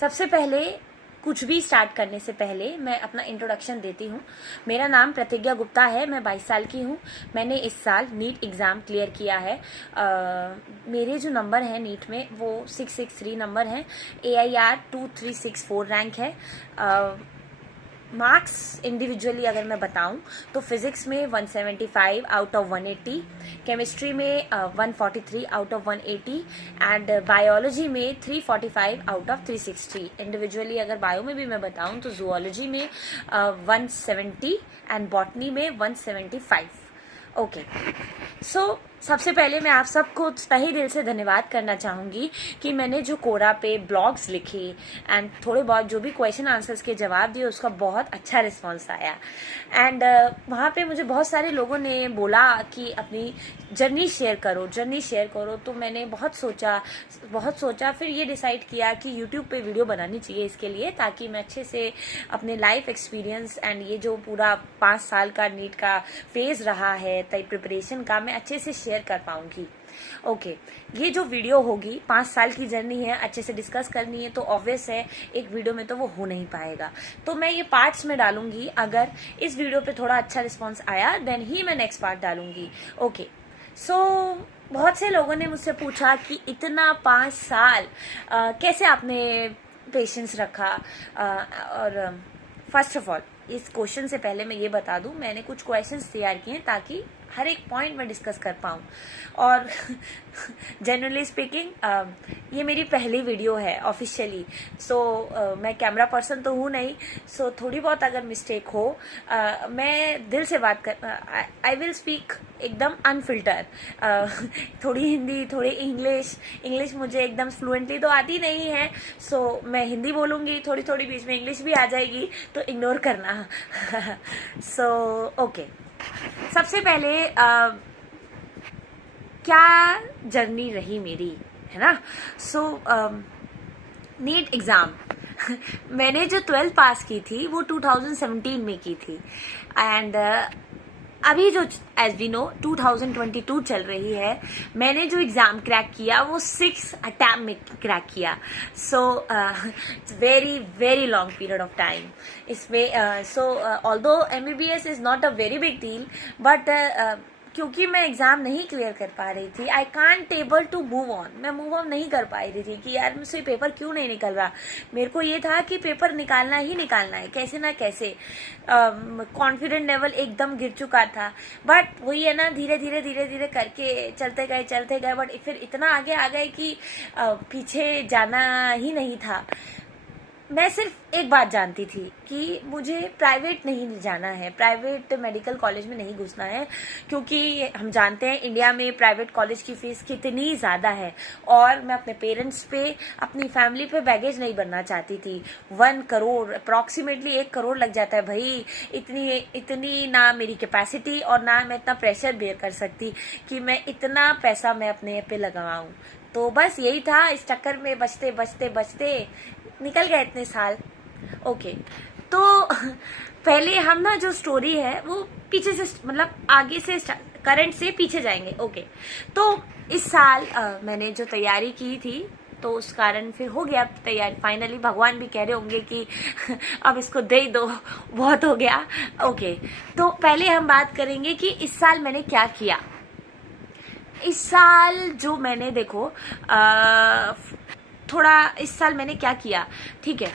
सबसे पहले कुछ भी स्टार्ट करने से पहले मैं अपना इंट्रोडक्शन देती हूँ। मेरा नाम प्रतिज्ञा गुप्ता है, मैं 22 साल की हूँ। मैंने इस साल नीट एग्ज़ाम क्लियर किया है। मेरे जो नंबर हैं नीट में वो 663 नंबर हैं। AIR 2364 रैंक है। मार्क्स इंडिविजुअली अगर मैं बताऊं तो फिजिक्स में 175 आउट ऑफ 180, केमिस्ट्री में 143 आउट ऑफ 180 एंड बायोलॉजी में 345 आउट ऑफ 360। इंडिविजुअली अगर बायो में भी मैं बताऊं तो जूलॉजी में 170 एंड बॉटनी में 175। ओके, सो सबसे पहले मैं आप सबको तहे दिल से धन्यवाद करना चाहूँगी कि मैंने जो कोरा पे ब्लॉग्स लिखे एंड थोड़े बहुत जो भी क्वेश्चन आंसर्स के जवाब दिए उसका बहुत अच्छा रिस्पांस आया। एंड वहाँ पे मुझे बहुत सारे लोगों ने बोला कि अपनी जर्नी शेयर करो। तो मैंने बहुत सोचा फिर ये डिसाइड किया कि यूट्यूब पे वीडियो बनानी चाहिए इसके लिए, ताकि मैं अच्छे से अपने लाइफ एक्सपीरियंस एंड ये जो पूरा 5 साल का नीट का फेज रहा है प्रिपरेशन का, मैं अच्छे से शेयर कर पाऊंगी। ओके, ये जो वीडियो होगी 5 साल की जर्नी है, अच्छे से डिस्कस करनी है तो ऑब्वियस है एक वीडियो में तो वो हो नहीं पाएगा, तो मैं ये पार्ट्स में डालूंगी। अगर इस वीडियो पे थोड़ा अच्छा रिस्पांस आया देन ही मैं नेक्स्ट पार्ट डालूंगी। ओके, सो बहुत से लोगों ने मुझसे पूछा कि इतना 5 साल कैसे आपने पेशेंस रखा। और फर्स्ट ऑफ ऑल इस क्वेश्चन से पहले मैं ये बता दूं, मैंने कुछ क्वेश्चंस तैयार किए हैं ताकि हर एक पॉइंट में डिस्कस कर पाऊँ। और जनरली स्पीकिंग ये मेरी पहली वीडियो है ऑफिशियली, सो मैं कैमरा पर्सन तो हूँ नहीं, सो थोड़ी बहुत अगर मिस्टेक हो मैं दिल से बात कर, आई विल स्पीक एकदम अनफिल्टर। थोड़ी हिंदी थोड़ी इंग्लिश मुझे एकदम फ्लुएंटली तो आती नहीं है, सो मैं हिंदी बोलूँगी, थोड़ी थोड़ी बीच में इंग्लिश भी आ जाएगी तो इग्नोर करना। सो ओके, सबसे पहले क्या जर्नी रही मेरी, है ना। सो नीट एग्ज़ाम मैंने जो 12th पास की थी वो 2017 में की थी एंड अभी जो एज वी नो 2022 चल रही है, मैंने जो एग्ज़ाम क्रैक किया वो 6 अटैम्प्ट में क्रैक किया। So it's very very long period of time इसमें। So although MBBS is not a very big deal, but क्योंकि मैं एग्ज़ाम नहीं क्लियर कर पा रही थी, I can't able to move on, मैं मूव ऑन नहीं कर पा रही थी कि यार मुझसे पेपर क्यों नहीं निकल रहा। मेरे को ये था कि पेपर निकालना ही निकालना है, कैसे ना कैसे। कॉन्फिडेंट लेवल एकदम गिर चुका था, बट वही है ना, धीरे धीरे करके चलते गए, बट फिर इतना आगे आ गए कि पीछे जाना ही नहीं था। मैं सिर्फ एक बात जानती थी कि मुझे प्राइवेट नहीं जाना है, प्राइवेट मेडिकल कॉलेज में नहीं घुसना है, क्योंकि हम जानते हैं इंडिया में प्राइवेट कॉलेज की फीस कितनी ज़्यादा है और मैं अपने पेरेंट्स पे, अपनी फैमिली पे बैगेज नहीं बनना चाहती थी। 1 करोड़ अप्रॉक्सीमेटली 1 करोड़ लग जाता है भाई, इतनी ना मेरी कैपेसिटी और ना मैं इतना प्रेशर बेयर कर सकती कि मैं इतना पैसा मैं अपने पे लगाऊं। तो बस यही था, इस चक्कर में बचते निकल गए इतने साल। ओके, तो पहले हम ना जो स्टोरी है वो पीछे से, मतलब आगे से, करंट से पीछे जाएंगे। ओके, तो इस साल मैंने जो तैयारी की थी तो उस कारण फिर हो गया तैयारी फाइनली। भगवान भी कह रहे होंगे कि अब इसको दे दो, बहुत हो गया। ओके, तो पहले हम बात करेंगे कि इस साल मैंने क्या किया। इस साल जो मैंने देखो थोड़ा इस साल मैंने क्या किया, ठीक है।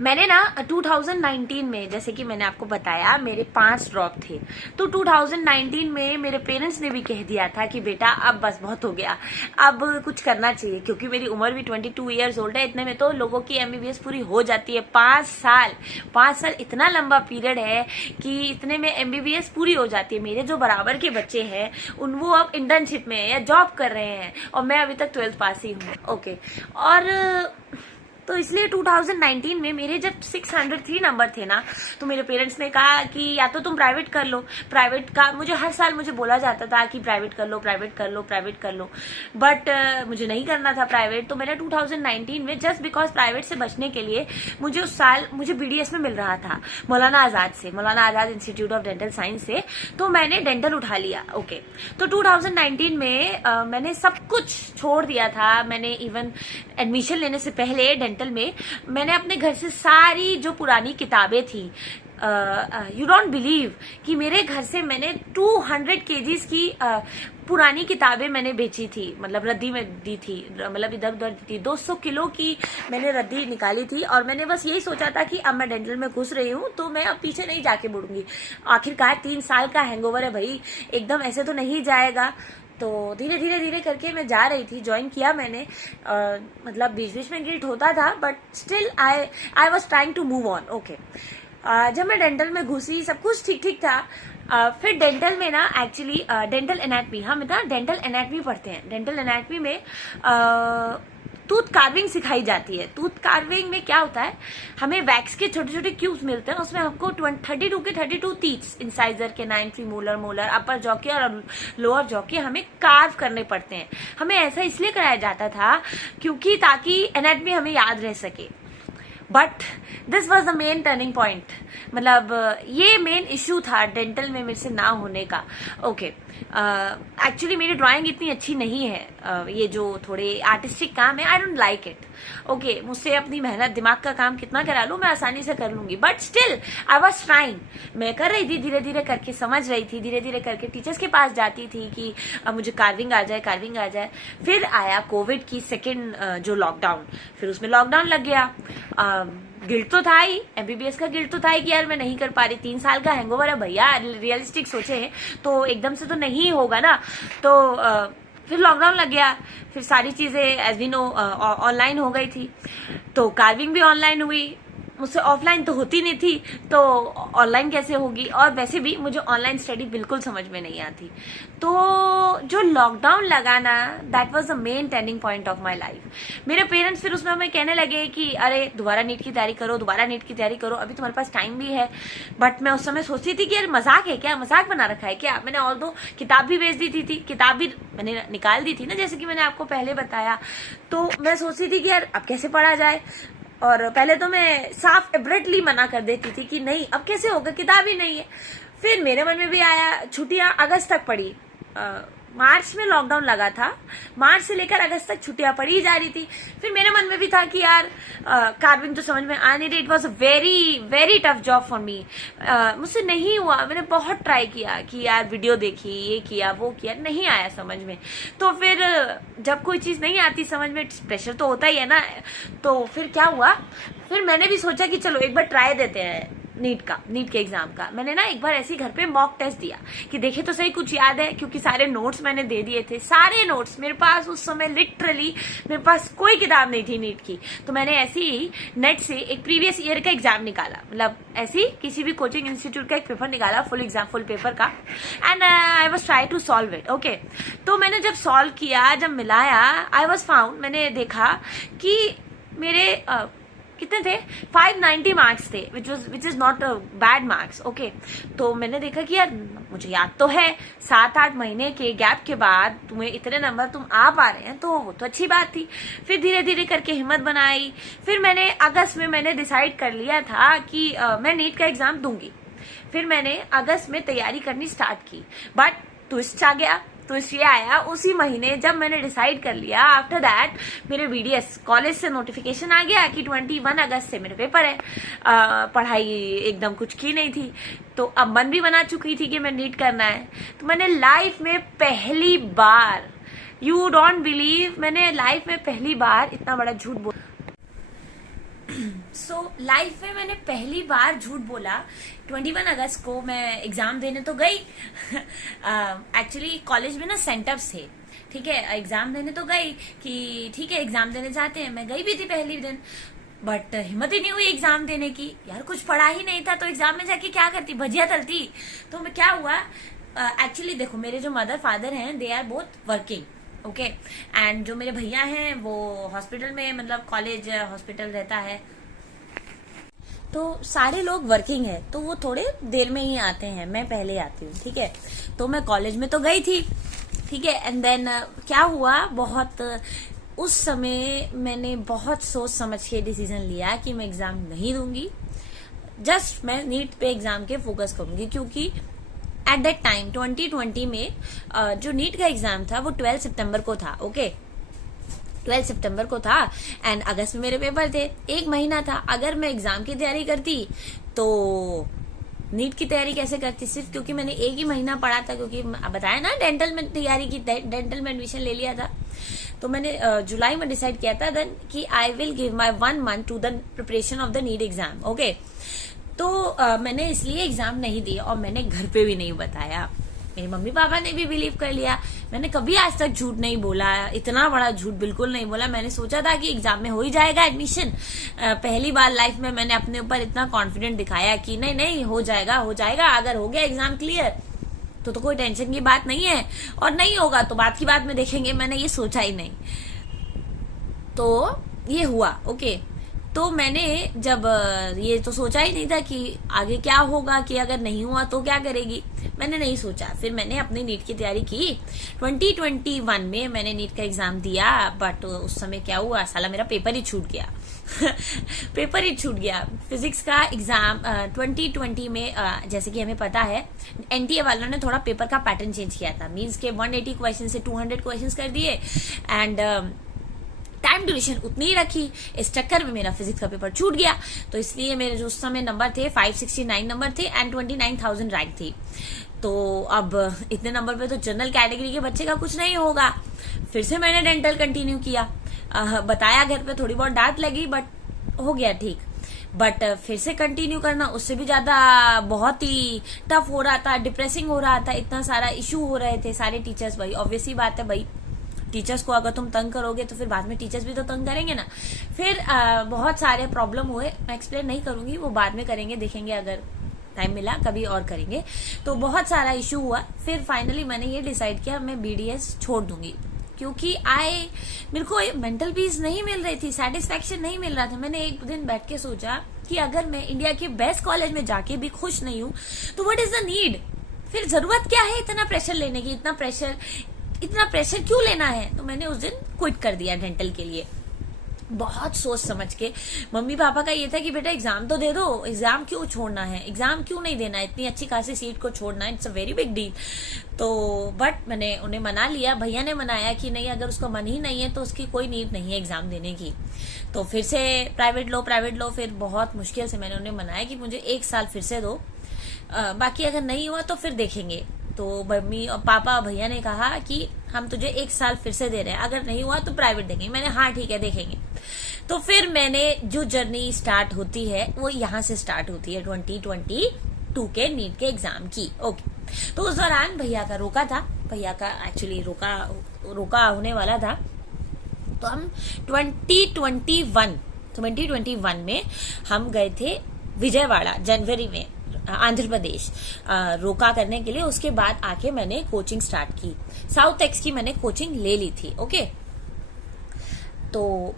मैंने ना 2019 में, जैसे कि मैंने आपको बताया, मेरे 5 ड्रॉप थे, तो 2019 में मेरे पेरेंट्स ने भी कह दिया था कि बेटा अब बस बहुत हो गया, अब कुछ करना चाहिए, क्योंकि मेरी उम्र भी 22 ईयर्स ओल्ड है। इतने में तो लोगों की MBBS पूरी हो जाती है। 5 साल इतना लंबा पीरियड है कि इतने में MBBS पूरी हो जाती है। मेरे जो बराबर के बच्चे हैं वो अब इंटर्नशिप में है या जॉब कर रहे हैं और मैं अभी तक 12th पास ही हूँ। ओके, और तो इसलिए 2019 में मेरे जब 603 नंबर थे ना, तो मेरे पेरेंट्स ने कहा कि या तो तुम प्राइवेट कर लो। प्राइवेट का मुझे हर साल मुझे बोला जाता था कि प्राइवेट कर लो, बट मुझे नहीं करना था प्राइवेट। तो मैंने 2019 में जस्ट बिकॉज प्राइवेट से बचने के लिए, मुझे उस साल मुझे BDS में मिल रहा था Maulana Azad institute of dental science से, तो मैंने डेंटल उठा लिया। ओके, तो 2019 में मैंने सब कुछ छोड़ दिया था। मैंने इवन एडमिशन लेने से पहले डेंटल में मैंने अपने घर से सारी जो पुरानी किताबें थी, यू डोंट बिलीव कि मेरे घर से मैंने 200 केजीज की पुरानी किताबें मैंने बेची थी, मतलब रद्दी में दी थी, मतलब इधर उधर दी थी। 200 किलो की मैंने रद्दी निकाली थी और मैंने बस यही सोचा था कि अब मैं डेंटल में घुस रही हूँ तो मैं अब पीछे नहीं जाके मुड़ूंगी। आखिरकार 3 साल का हैंगओवर है भाई, एकदम ऐसे तो नहीं जाएगा। तो धीरे धीरे धीरे करके मैं जा रही थी, ज्वाइन किया मैंने। मतलब बीच बीच में गिल्ट होता था but still I was trying to move on. Okay, जब मैं डेंटल में घुसी सब कुछ ठीक ठीक था। फिर डेंटल में ना एक्चुअली डेंटल एनाटमी, हम ना डेंटल एनाटमी पढ़ते हैं। डेंटल एनाटमी में टूथ कार्विंग सिखाई जाती है। टूथ कार्विंग में क्या होता है, हमें वैक्स के छोटे छोटे क्यूब्स मिलते हैं, उसमें हमको 32 के 32 टीथ्स, इंसाइजर के 9 प्रीमोलर, मोलर, अपर जॉ के और लोअर जॉ के हमें कार्व करने पड़ते हैं। हमें ऐसा इसलिए कराया जाता था क्योंकि ताकि एनाटमी हमें याद रह सके। But this was the main turning point, मतलब ये मेन इश्यू था डेंटल में मेरे से ना होने का। ओके, एक्चुअली मेरी ड्राइंग इतनी अच्छी नहीं है, ये जो थोड़े आर्टिस्टिक काम है, I don't like it. Okay, मुझसे अपनी मेहनत दिमाग का काम कितना करा लूं, मैं आसानी से कर लूंगी, but still I was trying. मैं कर रही थी, धीरे धीरे करके समझ रही थी, धीरे धीरे करके टीचर्स के पास जाती थी कि मुझे कार्विंग आ जाए, कार्विंग आ जाए। फिर आया कोविड की सेकेंड जो लॉकडाउन, फिर उसमें लॉकडाउन लग गया। गिल्ट तो था ही, एमबीबीएस का गिल्ट तो था ही कि यार मैं नहीं कर पा रही, 3 साल का हैंगओवर है भैया, रियलिस्टिक सोचे तो एकदम से तो नहीं होगा ना। तो फिर लॉकडाउन लग गया, फिर सारी चीजें एज वी नो ऑनलाइन हो गई थी, तो कार्विंग भी ऑनलाइन हुई। मुझसे ऑफलाइन तो होती नहीं थी, तो ऑनलाइन कैसे होगी। और वैसे भी मुझे ऑनलाइन स्टडी बिल्कुल समझ में नहीं आती। तो जो लॉकडाउन लगा ना, that was the main turning point of my life. मेरे पेरेंट्स फिर उसमें हमें कहने लगे कि अरे दोबारा नीट की तैयारी करो, दोबारा नीट की तैयारी करो, अभी तुम्हारे पास टाइम भी है। बट मैं उस समय सोचती थी कि यार मजाक है क्या, मजाक बना रखा है क्या। मैंने और 2 किताब भी बेच दी थी, किताब भी मैंने निकाल दी थी ना, जैसे कि मैंने आपको पहले बताया। तो मैं सोचती थी कि यार अब कैसे पढ़ा जाए। और पहले तो मैं साफ एब्रेटली मना कर देती थी कि नहीं अब कैसे होगा, किताब ही नहीं है। फिर मेरे मन में भी आया, छुट्टियां अगस्त तक पड़ी, मार्च में लॉकडाउन लगा था, मार्च से लेकर अगस्त तक छुट्टियां पड़ी जा रही थी। फिर मेरे मन में भी था कि यार कार्विंग तो समझ में आ नहीं रही, it was a very very tough job for me. मुझसे नहीं हुआ, मैंने बहुत ट्राई किया कि यार वीडियो देखी, ये किया वो किया, नहीं आया समझ में। तो फिर जब कोई चीज नहीं आती समझ में, प्रेशर तो होता ही है ना। तो फिर क्या हुआ, फिर मैंने भी सोचा कि चलो एक बार ट्राई देते हैं नीट के एग्जाम का। मैंने ना एक बार ऐसे घर पे मॉक टेस्ट दिया कि देखे तो सही कुछ याद है, क्योंकि सारे नोट्स मैंने दे दिए थे, सारे नोट्स मेरे पास उस समय लिटरली मेरे पास कोई किताब नहीं थी नीट की। तो मैंने ऐसे ही नेट से एक प्रीवियस ईयर का एग्जाम निकाला, मतलब ऐसे ही किसी भी कोचिंग इंस्टीट्यूट का एक पेपर निकाला, फुल पेपर का, and I was try to solve it. Okay, तो मैंने जब सॉल्व किया, जब मिलाया, आई वाज फाउंड, मैंने देखा कि मेरे कितने थे, 590 मार्क्स थे, which is not bad marks. Okay, तो मैंने देखा कि यार मुझे याद तो है 7-8 महीने के गैप के बाद तुम्हें इतने नंबर तुम आ पा रहे हैं, तो वो तो अच्छी बात थी। फिर धीरे धीरे करके हिम्मत बनाई। फिर मैंने अगस्त में मैंने डिसाइड कर लिया था कि मैं नीट का एग्जाम दूंगी। फिर मैंने अगस्त में तैयारी करनी स्टार्ट की, बट ट्विस्ट आ गया। तो ये आया उसी महीने जब मैंने डिसाइड कर लिया। आफ्टर दैट मेरे बीडीएस कॉलेज से नोटिफिकेशन आ गया कि 21 अगस्त से मेरे पेपर है। पढ़ाई एकदम कुछ की नहीं थी, तो अब मन भी बना चुकी थी कि मैं नीट करना है। तो मैंने लाइफ में पहली बार, यू डोंट बिलीव, मैंने लाइफ में पहली बार इतना बड़ा झूठ बोला। लाइफ में मैंने पहली बार झूठ बोला। 21 अगस्त को मैं एग्जाम देने तो गई। एक्चुअली कॉलेज में ना सेंटर्स थे, ठीक है, एग्जाम देने तो गई कि ठीक है एग्जाम देने जाते हैं। मैं गई भी थी पहली दिन, बट हिम्मत ही नहीं हुई एग्जाम देने की। यार कुछ पढ़ा ही नहीं था, तो एग्जाम में जाके क्या करती, भजिया तलती। तो मैं क्या हुआ, एक्चुअली देखो मेरे जो मदर फादर हैं, they are both working, okay, and जो मेरे भैया हैं वो हॉस्पिटल में, मतलब कॉलेज हॉस्पिटल रहता है, तो सारे लोग वर्किंग है, तो वो थोड़े देर में ही आते हैं, मैं पहले आती हूँ, ठीक है। तो मैं कॉलेज में तो गई थी, ठीक है, एंड देन क्या हुआ, बहुत उस समय मैंने बहुत सोच समझ के डिसीजन लिया कि मैं एग्जाम नहीं दूंगी, जस्ट मैं नीट पे एग्जाम के फोकस करूंगी, क्योंकि एट दैट टाइम 2020 में जो नीट का एग्जाम था वो 12 सितंबर को था, ओके। 12 सितंबर को था एंड अगस्त में मेरे पेपर थे, 1 महीना था। अगर मैं एग्जाम की तैयारी करती तो नीट की तैयारी कैसे करती, सिर्फ क्योंकि मैंने 1 ही महीना पढ़ा था, क्योंकि बताया ना डेंटल में तैयारी की, डेंटल में एडमिशन ले लिया था। तो मैंने जुलाई में डिसाइड किया था देन कि I will give my 1 month to the preparation of the NEET exam. Okay, तो मैंने इसलिए एग्जाम नहीं दिया और मैंने घर पे भी नहीं बताया। मेरे मम्मी पापा ने भी बिलीव कर लिया। मैंने कभी आज तक झूठ नहीं बोला, इतना बड़ा झूठ बिल्कुल नहीं बोला। मैंने सोचा था कि एग्जाम में हो ही जाएगा एडमिशन। पहली बार लाइफ में मैंने अपने ऊपर इतना कॉन्फिडेंट दिखाया कि नहीं नहीं हो जाएगा हो जाएगा, अगर हो गया एग्जाम क्लियर तो कोई टेंशन की बात नहीं है, और नहीं होगा तो बात की बात में देखेंगे। मैंने ये सोचा ही नहीं, तो ये हुआ। ओके, तो मैंने जब ये तो सोचा ही नहीं था कि आगे क्या होगा, कि अगर नहीं हुआ तो क्या करेगी, मैंने नहीं सोचा। फिर मैंने अपनी नीट की तैयारी की। 2021 में मैंने नीट का एग्जाम दिया, बट उस समय क्या हुआ, साला मेरा पेपर ही छूट गया। पेपर ही छूट गया। फिजिक्स का एग्जाम 2020 में जैसे कि हमें पता है एनटीए वालों ने थोड़ा पेपर का पैटर्न चेंज किया था, मीन्स के 180 क्वेश्चन से 200 क्वेश्चन कर दिए एंड टाइम ड्यूरेशन उतनी ही रखी। इस चक्कर में मेरा फिजिक्स का पेपर छूट गया, तो इसलिए मेरे जो उस समय नंबर थे 569 नंबर थे एंड 29,000 रैंक थी। तो अब इतने नंबर पे तो जनरल कैटेगरी के बच्चे का कुछ नहीं होगा। फिर से मैंने डेंटल कंटिन्यू किया। बताया घर पे, थोड़ी बहुत डांट लगी बट हो गया ठीक। बट फिर से कंटिन्यू करना उससे भी ज्यादा बहुत ही टफ हो रहा था, डिप्रेसिंग हो रहा था, इतना सारा इशू हो रहे थे सारे टीचर्स। भाई ऑब्वियस ही बात है भाई, टीचर्स को अगर तुम तंग करोगे तो फिर बाद में टीचर्स भी तो तंग करेंगे ना। फिर बहुत सारे प्रॉब्लम हुए, मैं एक्सप्लेन नहीं करूंगी, वो बाद में करेंगे, देखेंगे अगर टाइम मिला कभी और करेंगे। तो बहुत सारा इशू हुआ। फिर फाइनली मैंने ये डिसाइड किया मैं बीडीएस छोड़ दूंगी, क्योंकि मेरे को मेंटल पीस नहीं मिल रही थी, सेटिस्फेक्शन नहीं मिल रहा था। मैंने एक दिन बैठ के सोचा कि अगर मैं इंडिया के बेस्ट कॉलेज में जाके भी खुश नहीं हूं तो व्हाट इज द नीड, फिर जरूरत क्या है इतना प्रेशर लेने की, इतना प्रेशर क्यों लेना है। तो मैंने उस दिन क्विट कर दिया डेंटल के लिए, बहुत सोच समझ के। मम्मी पापा का ये था कि बेटा एग्जाम तो दे दो, एग्जाम क्यों छोड़ना है, एग्जाम क्यों नहीं देना है, इतनी अच्छी खासी सीट को छोड़ना है, it's a very big deal. तो बट मैंने उन्हें मना लिया, भैया ने मनाया कि नहीं अगर उसका मन ही नहीं है तो उसकी कोई नीड नहीं है एग्जाम देने की। तो फिर से प्राइवेट लो, फिर बहुत मुश्किल से मैंने उन्हें मनाया कि मुझे 1 साल फिर से दो, बाकी अगर नहीं हुआ तो फिर देखेंगे। तो मम्मी और पापा भैया ने कहा कि हम तुझे 1 साल फिर से दे रहे हैं, अगर नहीं हुआ तो प्राइवेट देखेंगे। मैंने हाँ ठीक है देखेंगे। तो फिर मैंने जो जर्नी स्टार्ट होती है वो यहाँ से स्टार्ट होती है 2022 के नीट के एग्जाम की। ओके, तो उस दौरान भैया का एक्चुअली रोका होने वाला था। तो हम 2021 में हम गए थे विजयवाड़ा जनवरी में, आंध्र प्रदेश, रोका करने के लिए। उसके बाद आके मैंने कोचिंग स्टार्ट की, साउथ एक्स की मैंने कोचिंग ले ली थी। ओके, तो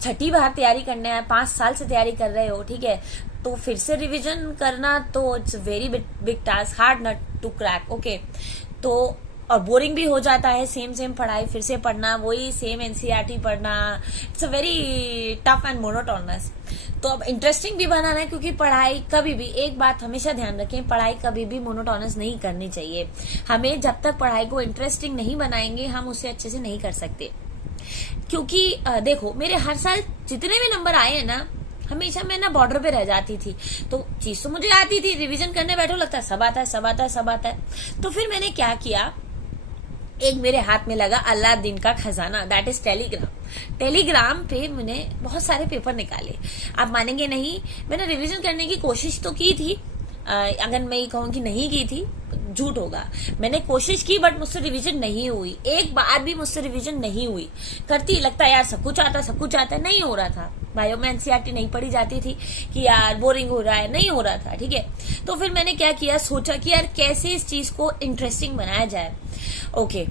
6ठी बार तैयारी करने है, 5 साल से तैयारी कर रहे हो, ठीक है, तो फिर से रिवीजन करना तो it's very big task, hard not to crack. Okay, तो और बोरिंग भी हो जाता है, सेम पढ़ाई फिर से पढ़ना, वही सेम एनसीईआरटी पढ़ना, it's a very tough and monotonous. तो अब इंटरेस्टिंग भी बनाना है, क्योंकि पढ़ाई कभी भी, एक बात हमेशा ध्यान रखें, पढ़ाई कभी भी मोनोटोनस नहीं करनी चाहिए। हमें जब तक पढ़ाई को इंटरेस्टिंग नहीं बनाएंगे हम उसे अच्छे से नहीं कर सकते। क्योंकि देखो मेरे हर साल जितने भी नंबर आए हैं ना, हमेशा मैं ना बॉर्डर पे रह जाती थी। तो चीज तो मुझे आती थी, रिवीजन करने बैठो लगता है सब आता है। तो फिर मैंने क्या किया, एक मेरे हाथ में लगा अलादीन का खजाना, दैट इज टेलीग्राम पे मैंने बहुत सारे पेपर निकाले। आप मानेंगे नहीं, मैंने रिवीजन करने की कोशिश तो की थी, अगर मैं ये कहूँ कि नहीं की थी झूठ होगा। मैंने कोशिश की बट मुझसे रिवीजन नहीं हुई, एक बार भी मुझसे रिवीजन नहीं हुई। करती लगता है यार सब कुछ आता है, नहीं हो रहा था। बायो में एनसीईआरटी नहीं पढ़ी जाती थी कि यार बोरिंग हो रहा है, नहीं हो रहा था, ठीक है। तो फिर मैंने क्या किया, सोचा कि यार कैसे इस चीज को इंटरेस्टिंग बनाया जाए। ओके,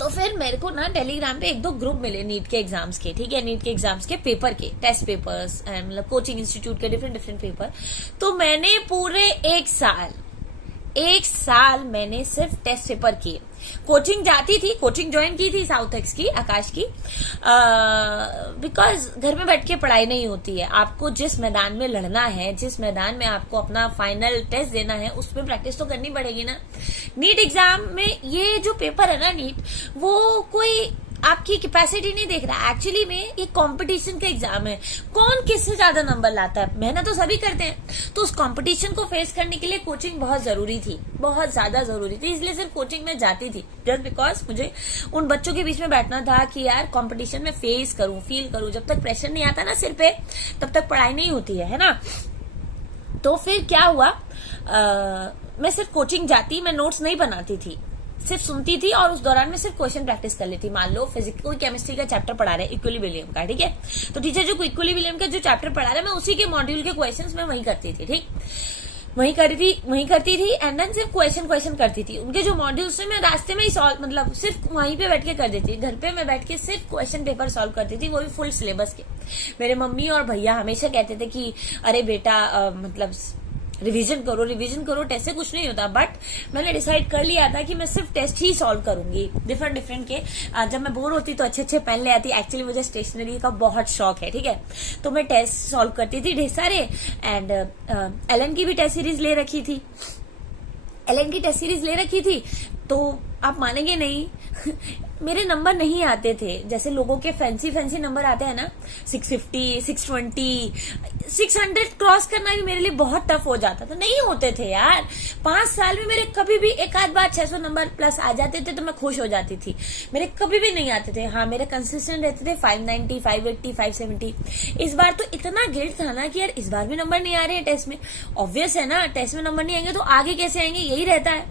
तो फिर मेरे को ना टेलीग्राम पे 1-2 ग्रुप मिले नीट के एग्जाम्स के, ठीक है, नीट के एग्जाम्स के पेपर के, टेस्ट पेपर्स, मतलब कोचिंग इंस्टीट्यूट के डिफरेंट पेपर। तो मैंने पूरे 1 साल मैंने सिर्फ टेस्ट पेपर किए। कोचिंग जाती थी, कोचिंग ज्वाइन की थी साउथ एक्स की, आकाश की, बिकॉज घर में बैठ के पढ़ाई नहीं होती है। आपको जिस मैदान में लड़ना है, जिस मैदान में आपको अपना फाइनल टेस्ट देना है, उसमें प्रैक्टिस तो करनी पड़ेगी ना। नीट एग्जाम में ये जो पेपर है ना नीट, वो कोई आपकी कैपेसिटी नहीं देख रहा। एक्चुअली में ये कंपटीशन का एग्जाम है, कौन किससे ज्यादा नंबर लाता है, मेहनत तो सभी करते हैं। तो उस कंपटीशन को फेस करने के लिए कोचिंग बहुत जरूरी थी, बहुत ज्यादा जरूरी थी। इसलिए सिर्फ कोचिंग में जाती थी जस्ट बिकॉज मुझे उन बच्चों के बीच में बैठना था कि यार कंपटीशन में फेस करूं, फील करूं। जब तक प्रेशर नहीं आता ना सिर पे, तब तक पढ़ाई नहीं होती है ना। तो फिर क्या हुआ, मैं सिर्फ कोचिंग जाती, मैं नोट्स नहीं बनाती थी, सिर्फ सुनती थी और उस दौरान में सिर्फ क्वेश्चन प्रैक्टिस कर लेती। मान लो फिजिक्स कोई केमिस्ट्री का चैप्टर पढ़ा रहे इक्विलिब्रियम का, ठीक है, तो टीचर जो इक्विलिब्रियम का जो चैप्टर पढ़ा रहे मैं उसी के मॉड्यूल के क्वेश्चंस मैं वही करती थी, ठीक, वही करती थी एंड देन सिर्फ क्वेश्चन करती थी। उनके जो मॉड्यूल्स थे मैं रास्ते में ही सॉल्व, मतलब सिर्फ वहीं पे बैठ के कर देती थी। घर पे मैं बैठ के सिर्फ क्वेश्चन पेपर सॉल्व करती थी, वो भी फुल सिलेबस के। मेरे मम्मी और भैया हमेशा कहते थे कि अरे बेटा मतलब रिवीजन करो, टेस्ट से कुछ नहीं होता। बट मैंने डिसाइड कर लिया था कि मैं सिर्फ टेस्ट ही सॉल्व करूंगी, डिफरेंट के। जब मैं बोर होती तो अच्छे पेन ले आती। एक्चुअली मुझे स्टेशनरी का बहुत शौक है, ठीक है, तो मैं टेस्ट सॉल्व करती थी ढेर सारे। एंड एलन की भी टेस्ट सीरीज ले रखी थी। तो आप मानेंगे नहीं मेरे नंबर नहीं आते थे जैसे लोगों के फैंसी नंबर आते हैं ना, 650, 620, 600 क्रॉस करना भी मेरे लिए बहुत टफ हो जाता था। नहीं होते थे यार। 5 साल में मेरे कभी भी एक आध बार 600 नंबर प्लस आ जाते थे तो मैं खुश हो जाती थी। मेरे कभी भी नहीं आते थे। हाँ, मेरे कंसिस्टेंट रहते थे 590, 580, 570। इस बार तो इतना गिल्ट था ना कि यार इस बार भी नंबर नहीं आ रहे हैं टेस्ट में। ऑब्वियस है ना, टेस्ट में नंबर नहीं आएंगे तो आगे कैसे आएंगे, यही रहता है।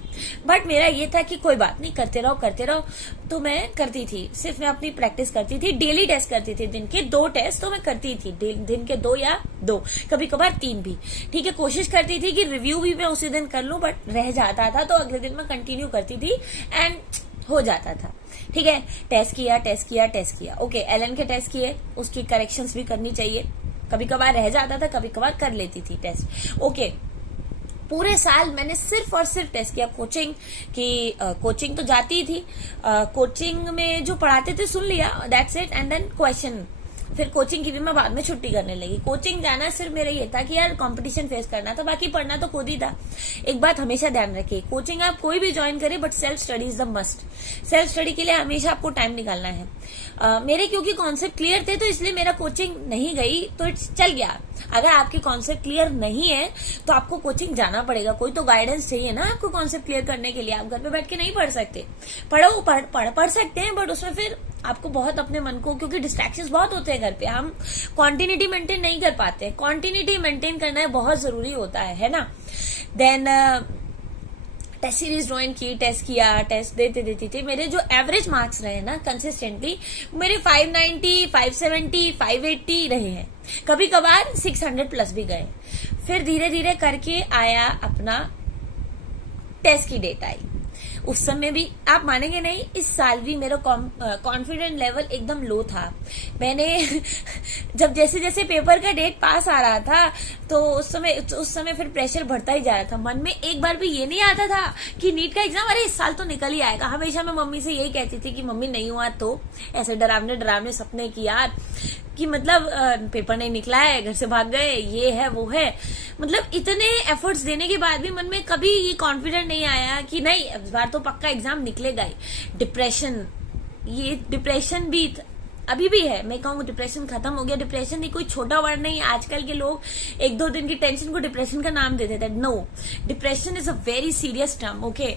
बट मेरा ये था कि कोई बात नहीं, करते रहो। तो मैं करती थी, सिर्फ मैं अपनी प्रैक्टिस करती थी। डेली टेस्ट करती थी, दिन के 2 टेस्ट तो मैं करती थी, दिन के 2 या 2, कभी कभार 3 भी, ठीक है। कोशिश करती थी कि रिव्यू भी मैं उसी दिन कर लूं, बट रह जाता था तो अगले दिन मैं कंटिन्यू करती थी एंड हो जाता था, ठीक है। टेस्ट किया। ओके, एलन के टेस्ट किए, उसकी करेक्शंस भी करनी चाहिए। कभी कभार रह जाता था, कभी कभार कर लेती थी टेस्ट। ओके, पूरे साल मैंने सिर्फ और सिर्फ टेस्ट किया। कोचिंग तो जाती थी, कोचिंग में जो पढ़ाते थे सुन लिया, that's it. And then question, फिर कोचिंग की भी मैं बाद में छुट्टी करने लगी। कोचिंग जाना सिर्फ मेरा ये था कि यार कंपटीशन फेस करना था, बाकी पढ़ना तो खुद ही था। एक बात हमेशा ध्यान रखिए, कोचिंग आप कोई भी ज्वाइन करे but self study is the must. Self study के लिए हमेशा आपको टाइम निकालना है। मेरे क्योंकि कॉन्सेप्ट क्लियर थे तो इसलिए मेरा कोचिंग नहीं गई तो इट्स चल गया। अगर आपके कॉन्सेप्ट क्लियर नहीं है तो आपको कोचिंग जाना पड़ेगा। कोई तो गाइडेंस चाहिए ना आपको कॉन्सेप्ट क्लियर करने के लिए। आप घर पे बैठ के नहीं पढ़ सकते। पढ़ सकते हैं बट उसमें फिर आपको बहुत अपने मन को, क्योंकि डिस्ट्रैक्शंस बहुत होते हैं घर पे, हम कॉन्टिन्यूटी मेंटेन नहीं कर पाते। कॉन्टिन्यूटी मेंटेन करना है बहुत जरूरी होता है ना। देन टेस्ट सीरीज ज्वाइन की, टेस्ट किया, टेस्ट देती थी। मेरे जो एवरेज मार्क्स रहे ना कंसिस्टेंटली, मेरे 590, 570, 580 रहे हैं। कभी कभार 600 प्लस भी गए। फिर धीरे धीरे करके आया अपना टेस्ट की डेट आई। उस समय भी आप मानेंगे नहीं, इस साल भी मेरा कॉन्फिडेंट लेवल एकदम लो था। मैंने जब जैसे जैसे पेपर का डेट पास आ रहा था तो उस समय फिर प्रेशर बढ़ता ही जा रहा था। मन में एक बार भी ये नहीं आता था कि नीट का एग्जाम अरे इस साल तो निकल ही आएगा। हमेशा मैं मम्मी से यही कहती थी कि मम्मी नहीं हुआ तो, ऐसे डरावने सपने की यार कि मतलब पेपर नहीं निकला है, घर से भाग गए, ये है वो है। मतलब इतने एफर्ट्स देने के बाद भी मन में कभी ये कॉन्फिडेंट नहीं आया कि नहीं इस बार तो पक्का एग्जाम निकलेगा ही। डिप्रेशन भी अभी भी है। मैं कहूँ डिप्रेशन खत्म हो गया। डिप्रेशन नहीं कोई छोटा वर्ड नहीं। आजकल के लोग 1-2 दिन की टेंशन को डिप्रेशन का नाम दे देते हैं। No, depression is a very serious term. Okay,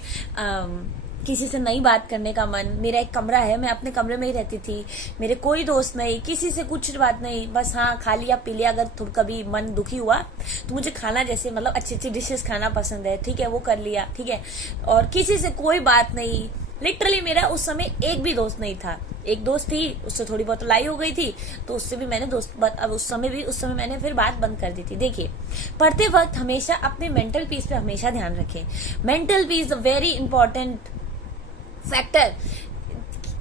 किसी से नहीं बात करने का मन। मेरा एक कमरा है, मैं अपने कमरे में ही रहती थी। मेरे कोई दोस्त नहीं, किसी से कुछ बात नहीं। बस हाँ, खा लिया पी लिया। अगर थोड़ा कभी मन दुखी हुआ तो मुझे खाना जैसे मतलब अच्छी डिशेस खाना पसंद है, ठीक है, वो कर लिया, ठीक है। और किसी से कोई बात नहीं। लिटरली मेरा उस समय एक भी दोस्त नहीं था। एक दोस्त थी, उससे थोड़ी बहुत लाई हो गई थी तो उससे भी मैंने उस समय मैंने फिर बात बंद कर दी थी। देखिए, पढ़ते वक्त हमेशा अपने मेंटल पीस पे हमेशा ध्यान रखें। Mental peace very important factor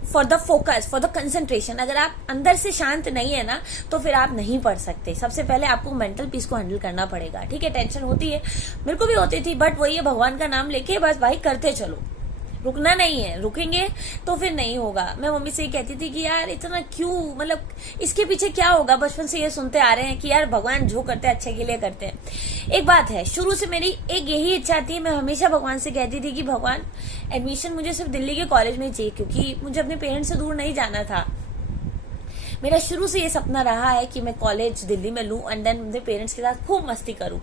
for the focus, for the concentration. अगर आप अंदर से शांत नहीं है ना तो फिर आप नहीं पढ़ सकते। सबसे पहले आपको मेंटल पीस को हैंडल करना पड़ेगा, ठीक है। टेंशन होती है, मेरे को भी होती थी, बट वही है, भगवान का नाम लेके बस भाई करते चलो। रुकना नहीं है, रुकेंगे तो फिर नहीं होगा। मैं मम्मी से ये कहती थी कि यार इतना क्यों, मतलब इसके पीछे क्या होगा। बचपन से ये सुनते आ रहे हैं कि यार भगवान जो करते हैं अच्छे के लिए करते हैं। एक बात है, शुरू से मेरी एक यही इच्छा थी, मैं हमेशा भगवान से कहती थी कि भगवान एडमिशन मुझे सिर्फ दिल्ली के कॉलेज में चाहिए, क्योंकि मुझे अपने पेरेंट्स से दूर नहीं जाना था। मेरा शुरू से ये सपना रहा है कि मैं कॉलेज दिल्ली में लूं एंड देन मेरे पेरेंट्स के साथ खूब मस्ती करूं,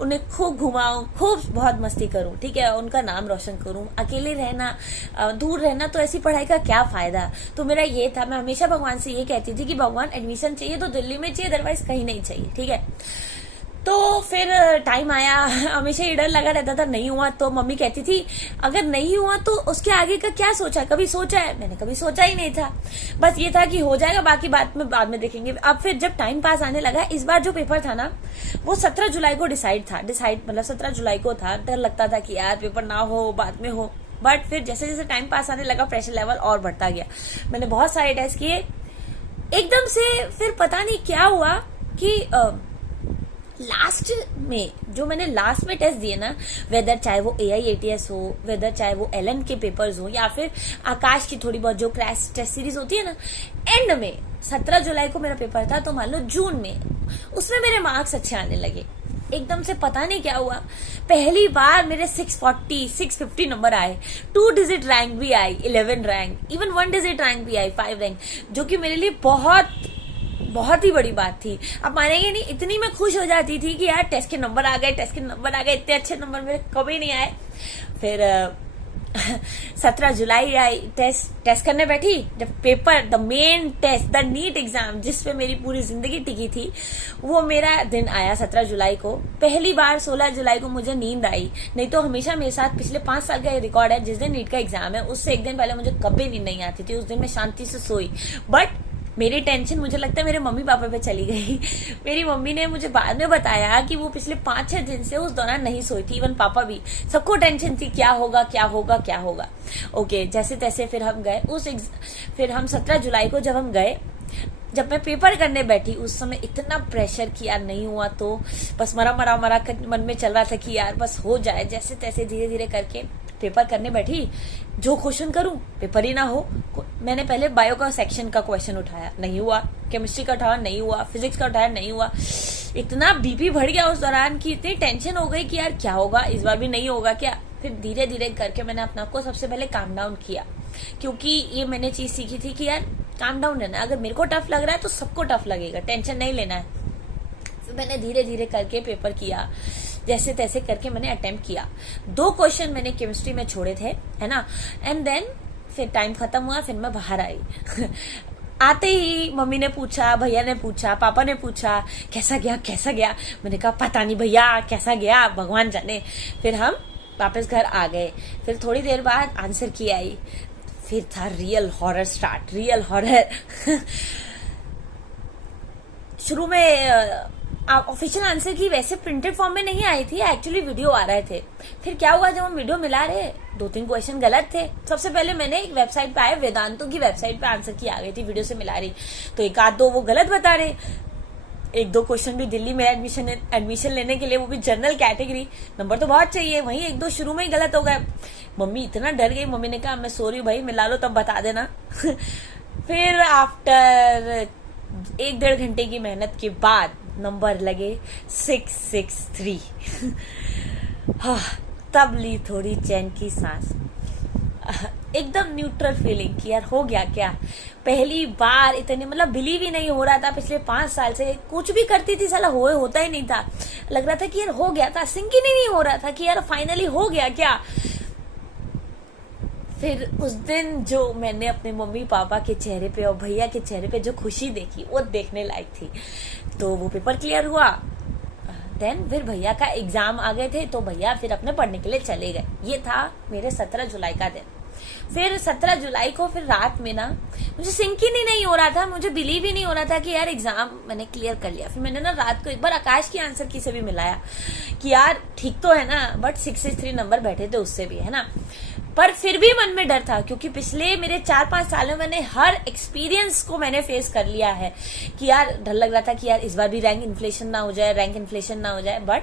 उन्हें खूब घुमाऊं, खूब बहुत मस्ती करूं, ठीक है, उनका नाम रोशन करूं। अकेले रहना, दूर रहना, तो ऐसी पढ़ाई का क्या फायदा। तो मेरा ये था, मैं हमेशा भगवान से ये कहती थी कि भगवान एडमिशन चाहिए तो दिल्ली में चाहिए, अदरवाइज कहीं नहीं चाहिए, ठीक है। तो फिर टाइम आया, हमेशा ये डर लगा रहता था नहीं हुआ तो मम्मी कहती थी अगर नहीं हुआ तो उसके आगे का क्या सोचा, कभी सोचा है। मैंने कभी सोचा ही नहीं था, बस ये था कि हो जाएगा, बाकी बाद में देखेंगे। अब फिर जब टाइम पास आने लगा, इस बार जो पेपर था ना वो 17 जुलाई को डिसाइड मतलब 17 जुलाई को था। डर लगता था कि यार पेपर ना हो, बाद में हो, बट फिर जैसे जैसे टाइम पास आने लगा प्रेशर लेवल और बढ़ता गया। मैंने बहुत सारे टेस्ट किए, एकदम से फिर पता नहीं क्या हुआ कि लास्ट में जो मैंने लास्ट में टेस्ट दिए ना, वेदर चाहे वो AIATS हो, वेदर चाहे वो LN के पेपर्स हो, या फिर आकाश की थोड़ी बहुत जो क्रैश टेस्ट सीरीज होती है ना, एंड में 17 जुलाई को मेरा पेपर था, तो मान लो जून में उसमें मेरे मार्क्स अच्छे आने लगे। एकदम से पता नहीं क्या हुआ, पहली बार मेरे 640 650 नंबर आए, 2 डिजिट रैंक भी आई, 11 रैंक, इवन 1 डिजिट रैंक भी आई, 5 रैंक, जो कि मेरे लिए बहुत ही बड़ी बात थी। अब मानेंगे नहीं, इतनी मैं खुश हो जाती थी कि यार टेस्ट के नंबर आ गए, इतने अच्छे नंबर मेरे कभी नहीं आए। फिर 17 जुलाई आई, टेस्ट करने बैठी, जब paper, the main test, the NEET exam, जिसपे मेरी पूरी जिंदगी टिकी थी, वो मेरा दिन आया 17 जुलाई को। पहली बार 16 जुलाई को मुझे नींद आई, नहीं तो हमेशा मेरे साथ पिछले 5 साल का रिकॉर्ड है, जिस दिन नीट का एग्जाम है उससे एक दिन पहले मुझे कभी नींद नहीं आती थी। उस दिन मैं शांति से सोई, बट मेरी टेंशन मुझे लगता है मेरे मम्मी पापा पे चली गई। मेरी मम्मी ने मुझे बाद में बताया कि वो पिछले 5-6 दिन से उस दौरान नहीं सोई थी, इवन पापा भी, सबको टेंशन थी क्या होगा क्या होगा क्या होगा। ओके, जैसे तैसे फिर हम गए फिर हम 17 जुलाई को जब हम गए, जब मैं पेपर करने बैठी उस समय इतना प्रेशर कि यार नहीं हुआ तो बस मरा मन में चल रहा था कि यार बस हो जाए। जैसे तैसे धीरे धीरे करके पेपर करने बैठी, जो क्वेश्चन करूं पेपर ही ना हो। मैंने पहले बायो का सेक्शन का क्वेश्चन उठाया, नहीं हुआ, केमिस्ट्री का उठाया नहीं हुआ, फिजिक्स का उठाया नहीं हुआ। इतना बीपी बढ़ गया उस दौरान कि इतनी टेंशन हो गई कि यार क्या होगा, इस बार भी नहीं होगा क्या। फिर धीरे धीरे करके मैंने अपने आप को सबसे पहले काम डाउन किया, क्योंकि ये मैंने चीज सीखी थी कि यार काम डाउन रहना, अगर मेरे को टफ लग रहा है तो सबको टफ लगेगा, टेंशन नहीं लेना है। फिर मैंने धीरे धीरे करके पेपर किया, जैसे तैसे करके मैंने अटेम्प्ट किया। 2 क्वेश्चन मैंने केमिस्ट्री में छोड़े थे, है ना, एंड देन फिर टाइम खत्म हुआ, फिर मैं बाहर आई। आते ही मम्मी ने पूछा, भैया ने पूछा, पापा ने पूछा कैसा गया। मैंने कहा पता नहीं भैया कैसा गया, भगवान जाने। फिर हम वापस घर आ गए। फिर थोड़ी देर बाद आंसर की आई, फिर था real horror start, real horror. शुरू में ऑफिशियल आंसर की वैसे प्रिंटेड फॉर्म में नहीं आई थी, एक्चुअली वीडियो आ रहे थे। फिर क्या हुआ, जब हम वीडियो मिला रहे 2-3 क्वेश्चन गलत थे। सबसे पहले मैंने एक वेबसाइट पे आए, वेदांतों की वेबसाइट पे आंसर की आ गई थी, वीडियो से मिला रही, तो 1-2 वो गलत बता रहे। 1-2 क्वेश्चन भी दिल्ली में एडमिशन लेने के लिए, वो भी जनरल कैटेगरी, नंबर तो बहुत चाहिए, वहीं 1-2 शुरू में ही गलत हो गए। मम्मी इतना डर गई, मम्मी ने कहा मैं सॉरी भाई, मिला लो तब बता देना। फिर आफ्टर 1-1.5 घंटे की मेहनत के बाद नंबर लगे 663। हाँ, तब ली थोड़ी चैन की सांस, एकदम न्यूट्रल फीलिंग कि यार हो गया क्या। पहली बार इतने, मतलब बिलीव ही नहीं हो रहा था। पिछले 5 साल से कुछ भी करती थी साला होता ही नहीं था, लग रहा था कि यार हो गया था, सिंक ही नहीं हो रहा था कि यार फाइनली हो गया क्या। फिर उस दिन जो मैंने अपने मम्मी पापा के चेहरे पे और भैया के चेहरे पे जो खुशी देखी, वो देखने लायक थी। तो वो पेपर क्लियर हुआ, देन फिर भैया का एग्जाम आ गए थे, तो भैया फिर अपने पढ़ने के लिए चले गए। ये था मेरे 17 जुलाई का दिन। फिर 17 जुलाई को फिर रात में ना मुझे सिंक ही नहीं हो रहा था, मुझे बिलीव ही नहीं हो रहा था कि यार एग्जाम मैंने क्लियर कर लिया। फिर मैंने ना रात को एक बार आकाश की आंसर की से भी मिलाया कि यार ठीक तो है ना, बट 663 नंबर बैठे थे उससे भी, है ना। पर फिर भी मन में डर था, क्योंकि पिछले मेरे 4-5 सालों में मैंने हर एक्सपीरियंस को मैंने फेस कर लिया है कि यार डर लग रहा था कि यार इस बार भी रैंक इन्फ्लेशन ना हो जाए, बट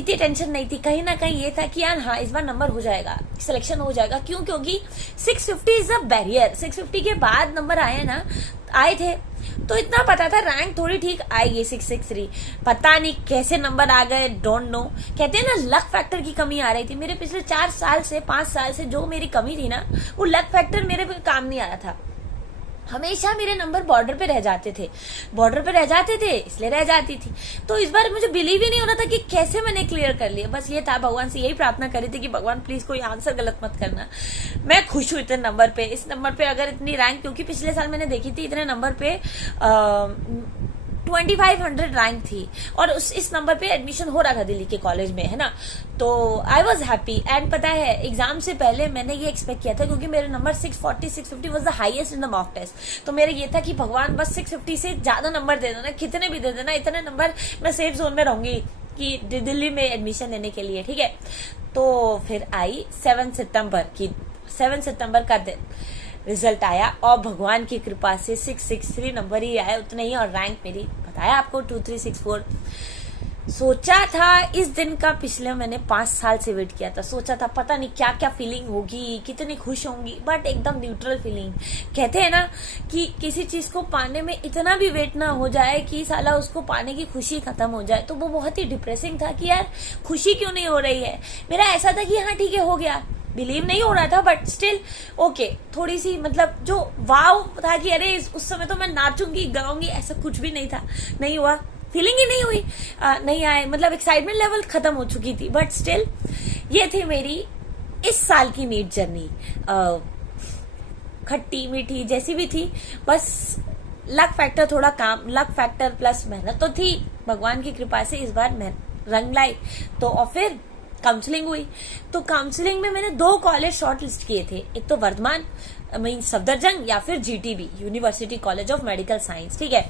इतनी टेंशन नहीं थी, कहीं ना कहीं ये था कि यार हाँ इस बार नंबर हो जाएगा, सिलेक्शन हो जाएगा। क्यों? क्योंकि 650 इज अ बैरियर। 650 के बाद नंबर आए थे तो इतना पता था रैंक थोड़ी ठीक आएगी 663। पता नहीं कैसे नंबर आ गए, डोंट नो। कहते हैं ना लक फैक्टर की कमी आ रही थी। मेरे पिछले 4 साल से 5 साल से जो मेरी कमी थी ना, वो लक फैक्टर मेरे पे काम नहीं आ रहा था। हमेशा मेरे नंबर बॉर्डर पे रह जाते थे, इसलिए रह जाती थी। तो इस बार मुझे बिलीव ही नहीं हो रहा था कि कैसे मैंने क्लियर कर लिया। बस ये था, भगवान से यही प्रार्थना करी थी कि भगवान प्लीज कोई आंसर गलत मत करना। मैं खुश हूं इतने नंबर पे। इस नंबर पे अगर इतनी रैंक, क्योंकि पिछले साल मैंने देखी थी इतने नंबर पे 2500 रैंक थी और इस नंबर पे एडमिशन हो रहा था दिल्ली के कॉलेज में, है ना। तो आई वॉज हैप्पी। एंड पता है एग्जाम से पहले मैंने ये एक्सपेक्ट किया था, क्योंकि मेरे number 640 650 was the highest in the mock test. तो मेरा ये था कि भगवान बस 650 से ज्यादा नंबर दे देना, कितने भी दे देना, इतने नंबर मैं सेफ जोन में रहूंगी कि दिल्ली में एडमिशन लेने के लिए, ठीक है। तो फिर आई 7 सितंबर का दिन, रिजल्ट आया और भगवान की कृपा से 663 नंबर ही आए, उतने ही। और रैंक मेरी बताया आपको 2364। सोचा था इस दिन का, पिछले मैंने 5 साल से वेट किया था। सोचा था पता नहीं क्या क्या फीलिंग होगी, कितनी खुश होंगी, बट एकदम न्यूट्रल फीलिंग। कहते हैं ना कि किसी चीज को पाने में इतना भी वेट ना हो जाए कि साला उसको पाने की खुशी खत्म हो जाए। तो वो बहुत ही डिप्रेसिंग था कि यार खुशी क्यों नहीं हो रही है। मेरा ऐसा था कि हाँ ठीक है हो गया, बिलीव नहीं हो रहा था बट स्टिल ओके, थोड़ी सी मतलब जो वाव था कि अरे उस समय तो मैं नाचूंगी गाऊंगी, ऐसा कुछ भी नहीं था, नहीं हुआ, फीलिंग ही नहीं हुई, नहीं आए, मतलब एक्साइटमेंट लेवल खत्म हो चुकी थी। बट स्टिल ये थी मेरी इस साल की नीट जर्नी, खट्टी मीठी जैसी भी थी। बस लक फैक्टर थोड़ा काम, लक फैक्टर प्लस मेहनत तो थी, भगवान की कृपा से इस बार मैं रंग लाई। तो और फिर काउंसलिंग हुई। तो काउंसलिंग में मैंने 2 कॉलेज शॉर्ट लिस्ट किए थे, एक तो वर्धमान मीन सफदरजंग या फिर GTB university college of medical science, ठीक है।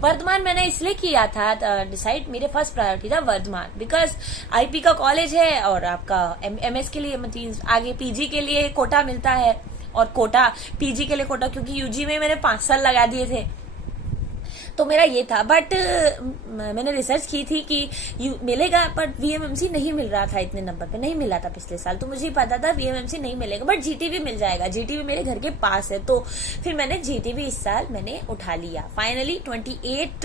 वर्धमान मैंने इसलिए किया था डिसाइड, मेरे फर्स्ट प्रायोरिटी था वर्धमान, बिकॉज आईपी का कॉलेज है और आपका एमएस के लिए मतलब आगे पीजी के लिए कोटा मिलता है, और कोटा पीजी के लिए कोटा, क्योंकि यूजी में मैंने 5 साल लगा दिए थे तो मेरा ये था। बट मैंने रिसर्च की थी कि मिलेगा, बट वीएमएमसी नहीं मिल रहा था, इतने नंबर पे नहीं मिला था पिछले साल। तो मुझे पता था वीएमएमसी नहीं मिलेगा, बट जीटीबी मिल जाएगा, जीटीबी मेरे घर के पास है। तो फिर मैंने जीटीबी इस साल मैंने उठा लिया फाइनली। 28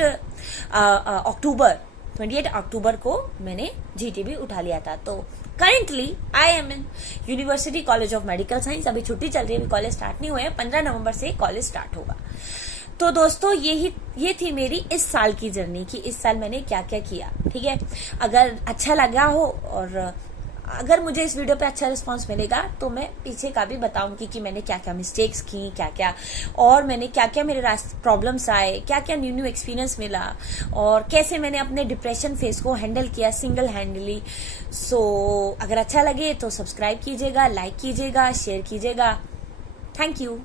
अक्टूबर को मैंने जीटीबी उठा लिया था। तो currently I am in university college of medical science. अभी छुट्टी चल रही है, अभी कॉलेज स्टार्ट नहीं हुए हैं, 15 नवंबर से कॉलेज स्टार्ट होगा। तो दोस्तों ये थी मेरी इस साल की जर्नी कि इस साल मैंने क्या क्या किया, ठीक है। अगर अच्छा लगा हो और अगर मुझे इस वीडियो पे अच्छा रिस्पांस मिलेगा तो मैं पीछे का भी बताऊंगी कि मैंने क्या क्या मिस्टेक्स की, क्या क्या, और मैंने क्या क्या मेरे प्रॉब्लम्स आए, क्या क्या न्यू एक्सपीरियंस मिला, और कैसे मैंने अपने डिप्रेशन फेस को हैंडल किया सिंगल हैंडली। सो अगर अच्छा लगे तो सब्सक्राइब कीजिएगा, लाइक कीजिएगा, शेयर कीजिएगा। Thank you.